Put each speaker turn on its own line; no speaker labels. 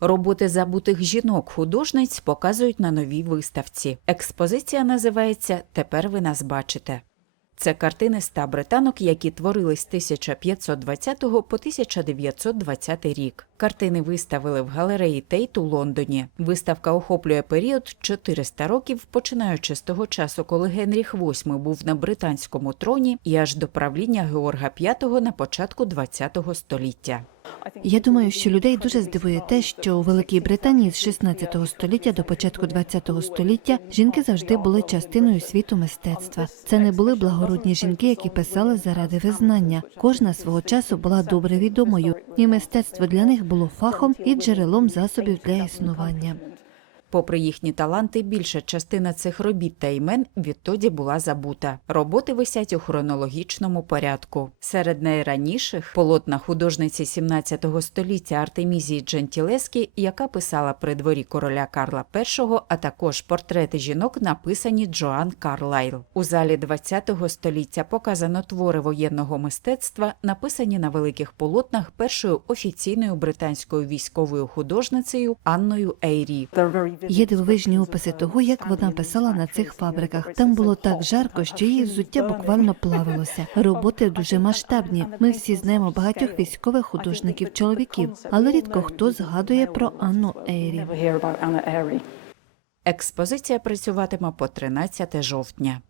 Роботи забутих жінок-художниць показують на новій виставці. Експозиція називається Тепер ви нас бачите. Це картини ста британок, які творились з 1520 по 1920 рік. Картини виставили в галереї Тейт у Лондоні. Виставка охоплює період 400 років, починаючи з того часу, коли Генріх VIII був на британському троні, і аж до правління Георга V на початку ХХ століття.
Я думаю, що людей дуже здивує те, що у Великій Британії з 16 століття до початку 20 століття жінки завжди були частиною світу мистецтва. Це не були благородні жінки, які писали заради визнання. Кожна свого часу була добре відомою, і мистецтво для них було фахом і джерелом засобів для існування.
Попри їхні таланти, більша частина цих робіт та імен відтоді була забута. Роботи висять у хронологічному порядку. Серед найраніших полотна художниці 17 століття Артемізії Джентілескі, яка писала при дворі короля Карла І, а також портрети жінок, написані Джоан Карлайл. У залі 20 століття показано твори воєнного мистецтва, написані на великих полотнах першою офіційною британською військовою художницею Анною Ейрі.
Є дивовижні описи того, як вона писала на цих фабриках. Там було так жарко, що її взуття буквально плавилося. Роботи дуже масштабні. Ми всі знаємо багатьох військових художників чоловіків, але рідко хто згадує про Анну Ейрі.
Експозиція працюватиме по 13 жовтня.